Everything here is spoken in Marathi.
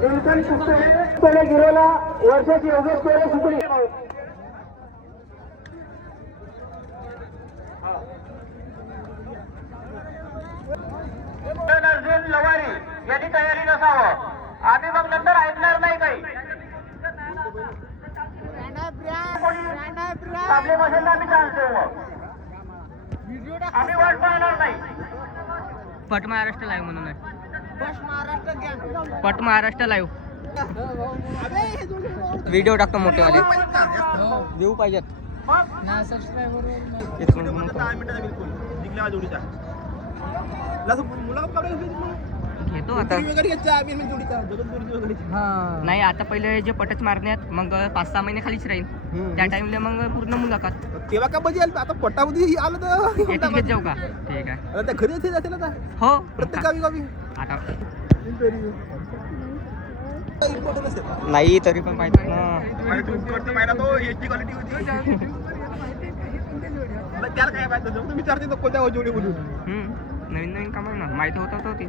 निलकंठ पुस्तके गिरोला वर्षाची योगेश कोरे सुकडी अर्जुन लवारी यांनी तयारी नसावं. आम्ही मग नंतर ऐकणार नाही काही. आपले बसेल आम्ही चान्स देऊ. आम्ही वाट पाहणार नाही. पट महाराष्ट्र लाईव्ह म्हणून आहे. पट महाराष्ट्र लाईव्ह व्हिडिओ टाकतो मोठेवाले. व्ह्यू पाहिजेत. घेतो आता. नाही आता पहिले जे पटच मारण्यात मग 5-6 महिने खालीच राहील. त्या टाइमला मग पूर्ण मुलाखत. तेव्हा का बजेल आता पटामध्ये आलं तर घेत जाऊ का? ठीक आहे. आता घरी येते जाते ना हो प्रत्येक गावी गावी आता नाही तरी पण पाहिजे ना. त्याला काय माहिती विचारते कोणत्या जोडी बोलून नवीन नवीन कामांना माहिती होतं ते.